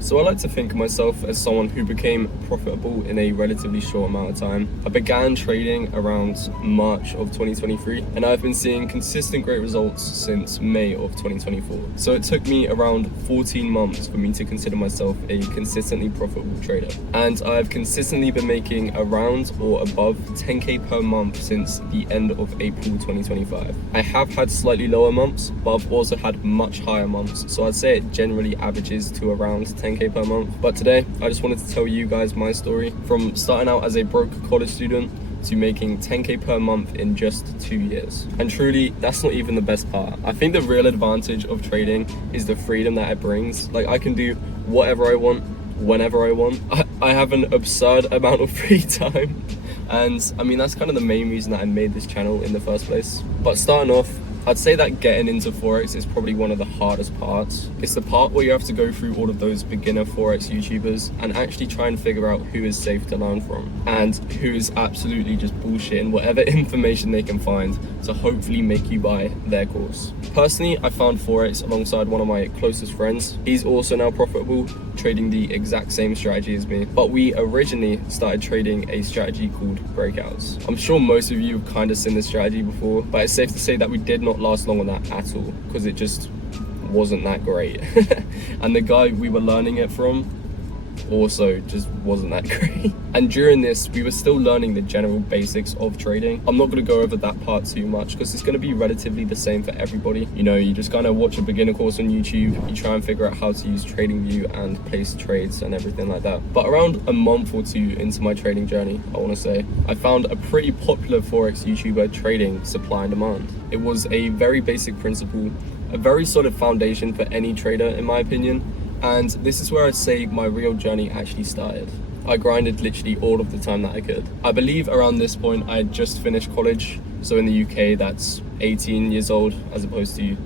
So I like to think of myself as someone who became profitable in a relatively short amount of time. I began trading around March of 2023, and I've been seeing consistent great results since May of 2024. So it took me around 14 months for me to consider myself a consistently profitable trader. And I've consistently been making around or above 10K per month since the end of April 2025. I have had slightly lower months, but I've also had much higher months. So I'd say it generally averages to around 10K per month. But today, I just wanted to tell you guys my story from starting out as a broke college student to making 10K per month in just 2 years. And truly, that's not even the best part. I think the real advantage of trading is the freedom that it brings. Like, I can do whatever I want, whenever I want. I have an absurd amount of free time. And I mean, that's kind of the main reason that I made this channel in the first place. But starting off, I'd say that getting into Forex is probably one of the hardest parts. It's the part where you have to go through all of those beginner Forex YouTubers and actually try and figure out who is safe to learn from and who is absolutely just bullshitting whatever information they can find to hopefully make you buy their course. Personally, I found Forex alongside one of my closest friends. He's also now profitable, trading the exact same strategy as me, but we originally started trading a strategy called breakouts. I'm sure most of you have kind of seen this strategy before, but it's safe to say that we did not last long on that at all because it just wasn't that great. And the guy we were learning it from also just wasn't that great. And during this, we were still learning the general basics of trading. I'm not going to go over that part too much because it's going to be relatively the same for everybody. You know, you just kind of watch a beginner course on YouTube, you try and figure out how to use TradingView and place trades and everything like that. But around a month or two into my trading journey, I want to say, I found a pretty popular Forex YouTuber trading supply and demand. It was a very basic principle, a very solid foundation for any trader in my opinion. And this is where I'd say my real journey actually started. I grinded literally all of the time that I could. I believe around this point I had just finished college. So in the UK, that's 18 years old as opposed to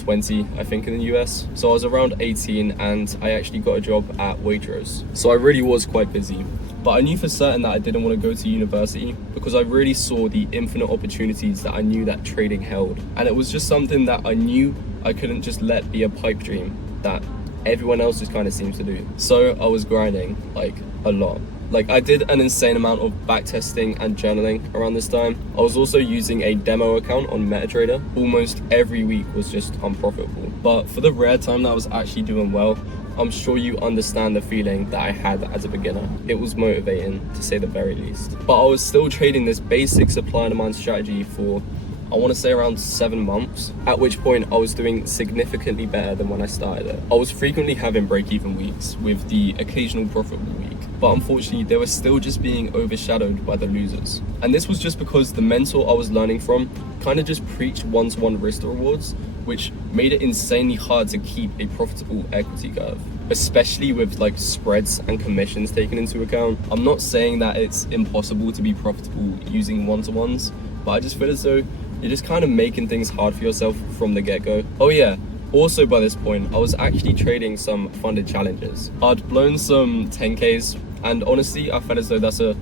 20, I think, in the US. So I was around 18 and I actually got a job at Waitrose. So I really was quite busy. But I knew for certain that I didn't want to go to university because I really saw the infinite opportunities that I knew that trading held. And it was just something that I knew I couldn't just let be a pipe dream that everyone else just kind of seems to do. So I was grinding like a lot. Like, I did an insane amount of backtesting and journaling around this time. I was also using a demo account on MetaTrader. Almost every week was just unprofitable. But for the rare time that I was actually doing well, I'm sure you understand the feeling that I had as a beginner. It was motivating, to say the very least. But I was still trading this basic supply and demand strategy for, I want to say, around 7 months, at which point I was doing significantly better than when I started it. I was frequently having break-even weeks with the occasional profitable week, but unfortunately they were still just being overshadowed by the losers. And this was just because the mentor I was learning from kind of just preached one-to-one risk rewards, which made it insanely hard to keep a profitable equity curve, especially with like spreads and commissions taken into account. I'm not saying that it's impossible to be profitable using one-to-ones, but I just feel as though you're just kind of making things hard for yourself from the get-go. Oh yeah, also by this point, I was actually trading some funded challenges. I'd blown some 10Ks, and honestly, I felt as though that's a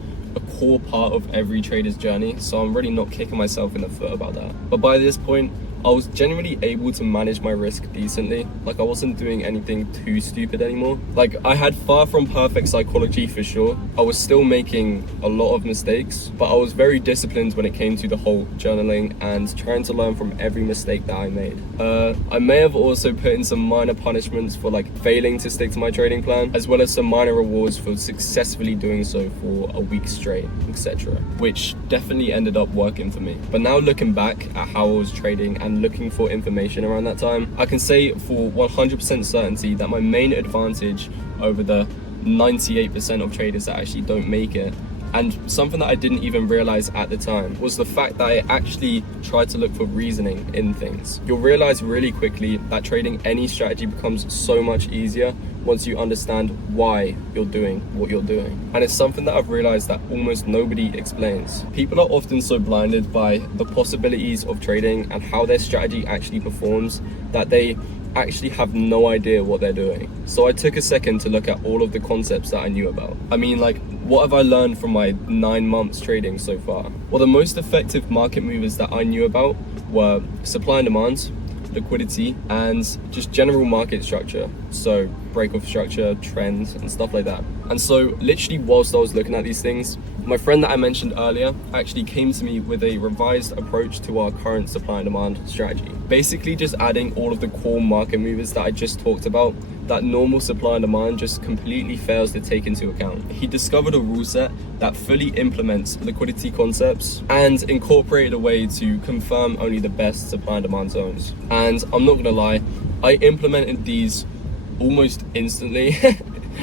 core part of every trader's journey, so I'm really not kicking myself in the foot about that. But by this point, I was genuinely able to manage my risk decently. Like, I wasn't doing anything too stupid anymore. Like, I had far from perfect psychology for sure. I was still making a lot of mistakes, but I was very disciplined when it came to the whole journaling and trying to learn from every mistake that I made. I may have also put in some minor punishments for like failing to stick to my trading plan, as well as some minor rewards for successfully doing so for a week straight, etc., which definitely ended up working for me. But now looking back at how I was trading and looking for information around that time, I can say for 100% certainty that my main advantage over the 98% of traders that actually don't make it, and something that I didn't even realize at the time, was the fact that I actually tried to look for reasoning in things. You'll realize really quickly that trading any strategy becomes so much easier once you understand why you're doing what you're doing. And it's something that I've realized that almost nobody explains. People are often so blinded by the possibilities of trading and how their strategy actually performs that they actually have no idea what they're doing. So I took a second to look at all of the concepts that I knew about. I mean, like, what have I learned from my 9 months trading so far? Well, the most effective market movers that I knew about were supply and demand, liquidity, and just general market structure. So break-off structure, trends, and stuff like that. And so literally whilst I was looking at these things, my friend that I mentioned earlier actually came to me with a revised approach to our current supply and demand strategy. Basically just adding all of the core market movers that I just talked about that normal supply and demand just completely fails to take into account. He discovered a rule set that fully implements liquidity concepts and incorporated a way to confirm only the best supply and demand zones. And I'm not gonna lie, I implemented these almost instantly.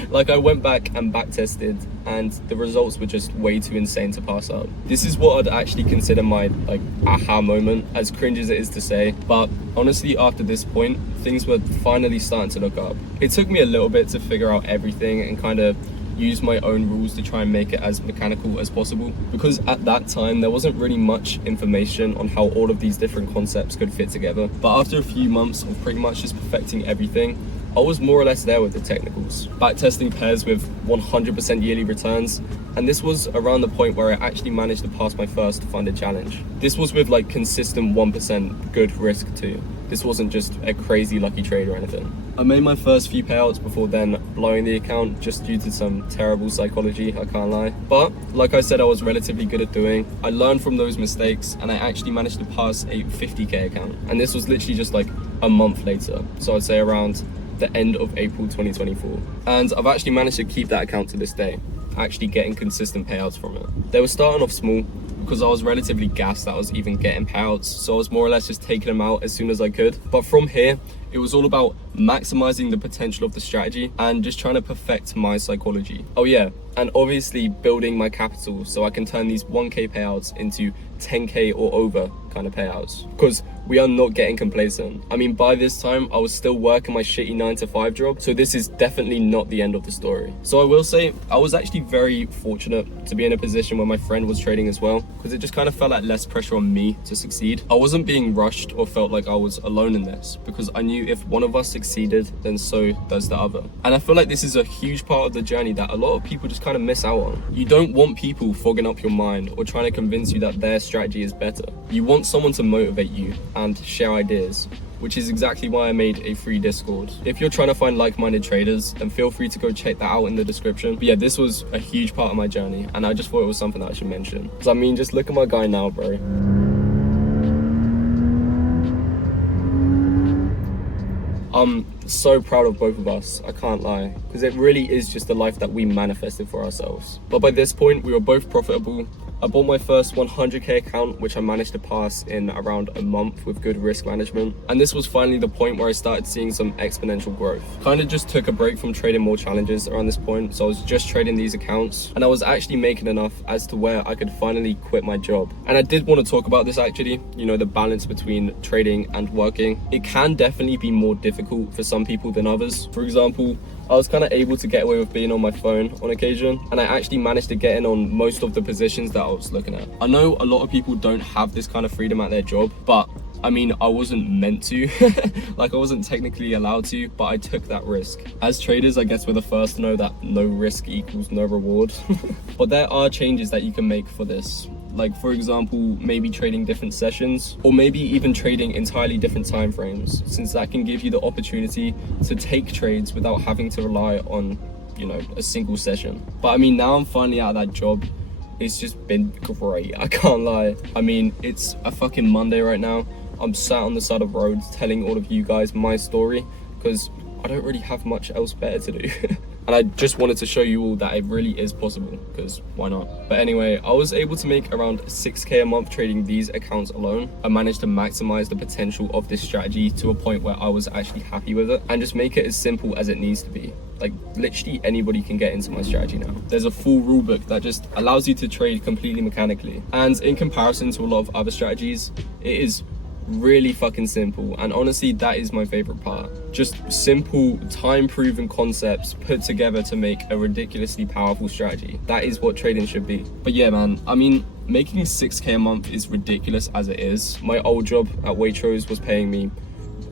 Like I went back and back tested and the results were just way too insane to pass up. This is what I'd actually consider my like aha moment, as cringe as it is to say, but honestly after this point things were finally starting to look up. It took me a little bit to figure out everything and kind of use my own rules to try and make it as mechanical as possible, because at that time there wasn't really much information on how all of these different concepts could fit together. But after a few months of pretty much just perfecting everything, I was more or less there with the technicals, backtesting pairs with 100% yearly returns, and this was around the point where I actually managed to pass my first funded challenge. This was with like consistent 1% good risk too. This wasn't just a crazy lucky trade or anything. I made my first few payouts before then blowing the account just due to some terrible psychology, I can't lie. But like I said, I was relatively good at doing. I learned from those mistakes and I actually managed to pass a 50k account. And this was literally just like a month later. So I'd say around the end of April 2024. And I've actually managed to keep that account to this day, actually getting consistent payouts from it. They were starting off small because I was relatively gassed that I was even getting payouts, so I was more or less just taking them out as soon as I could. But from here, it was all about maximizing the potential of the strategy and just trying to perfect my psychology. Oh yeah, and obviously building my capital so I can turn these 1k payouts into 10k or over kind of payouts, because we are not getting complacent. I mean, by this time I was still working my shitty 9-to-5 job, so this is definitely not the end of the story. So I will say I was actually very fortunate to be in a position where my friend was trading as well, because it just kind of felt like less pressure on me to succeed. I wasn't being rushed or felt like I was alone in this, because I knew if one of us succeeded, then so does the other. And I feel like this is a huge part of the journey that a lot of people just kind of miss out on. You don't want people fogging up your mind or trying to convince you that their strategy is better. You want someone to motivate you and share ideas, which is exactly why I made a free Discord. If you're trying to find like-minded traders, then feel free to go check that out in the description. But yeah, this was a huge part of my journey and I just thought it was something that I should mention. Because I mean, just look at my guy now, bro. I'm so proud of both of us, I can't lie, because it really is just the life that we manifested for ourselves. But by this point, we were both profitable. I bought my first 100k account, which I managed to pass in around a month with good risk management. And this was finally the point where I started seeing some exponential growth. Kind of just took a break from trading more challenges around this point, so I was just trading these accounts and I was actually making enough as to where I could finally quit my job. And I did want to talk about this actually, you know, the balance between trading and working. It can definitely be more difficult for some people than others. For example, I was kind of able to get away with being on my phone on occasion, and I actually managed to get in on most of the positions that I was looking at. I know a lot of people don't have this kind of freedom at their job, but I mean, I wasn't meant to. Like, I wasn't technically allowed to, but I took that risk. As traders, I guess we're the first to know that no risk equals no reward. But there are changes that you can make for this. Like, for example, maybe trading different sessions, or maybe even trading entirely different time frames, since that can give you the opportunity to take trades without having to rely on, you know, a single session. But I mean, now I'm finally out of that job. It's just been great, I can't lie. I mean, it's a fucking Monday right now. I'm sat on the side of roads telling all of you guys my story, because I don't really have much else better to do. And I just wanted to show you all that it really is possible, because why not? But anyway, I was able to make around 6k a month trading these accounts alone. I managed to maximize the potential of this strategy to a point where I was actually happy with it, and just make it as simple as it needs to be. Like, literally anybody can get into my strategy now. There's a full rulebook that just allows you to trade completely mechanically. And in comparison to a lot of other strategies, it is really fucking simple, and honestly that is my favorite part. Just simple, time-proven concepts put together to make a ridiculously powerful strategy. That is what trading should be. But yeah, man, I mean, making 6k a month is ridiculous as it is. My old job at Waitrose was paying me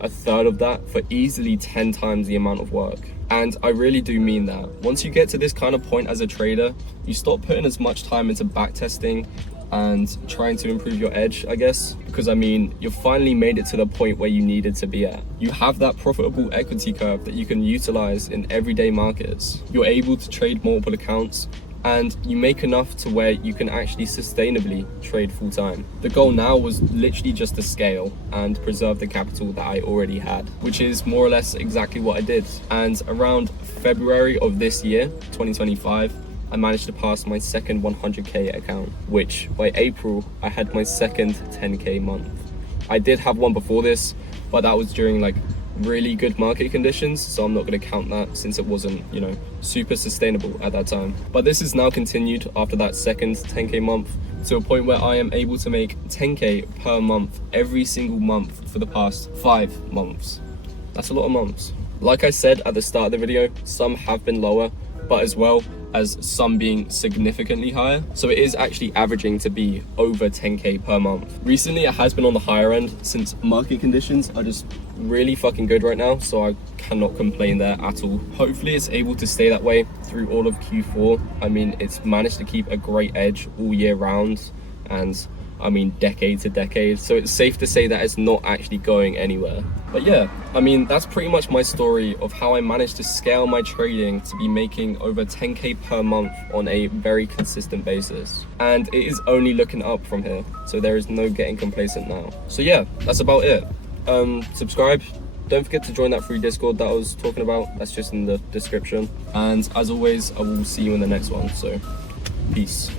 a third of that for easily 10 times the amount of work. And I really do mean that. Once you get to this kind of point as a trader, you stop putting as much time into backtesting and trying to improve your edge, I guess, because I mean, you finally made it to the point where you needed to be at. You have that profitable equity curve that you can utilize in everyday markets. You're able to trade multiple accounts, and you make enough to where you can actually sustainably trade full time. The goal now was literally just to scale and preserve the capital that I already had, which is more or less exactly what I did. And around February of this year, 2025, I managed to pass my second 100k account, which by April, I had my second 10k month. I did have one before this, but that was during like really good market conditions, so I'm not going to count that since it wasn't, you know, super sustainable at that time. But this is now continued after that second 10k month to a point where I am able to make 10k per month every single month for the past 5 months. That's a lot of months. Like I said at the start of the video, some have been lower, but as well as some being significantly higher. So it is actually averaging to be over 10k per month. Recently, it has been on the higher end since market conditions are just really fucking good right now. So I cannot complain there at all. Hopefully it's able to stay that way through all of Q4. I mean, it's managed to keep a great edge all year round, and I mean, decade to decade. So it's safe to say that it's not actually going anywhere. But yeah, I mean, that's pretty much my story of how I managed to scale my trading to be making over 10k per month on a very consistent basis. And it is only looking up from here. So there is no getting complacent now. So yeah, that's about it. Subscribe. Don't forget to join that free Discord that I was talking about. That's just in the description. And as always, I will see you in the next one. So peace.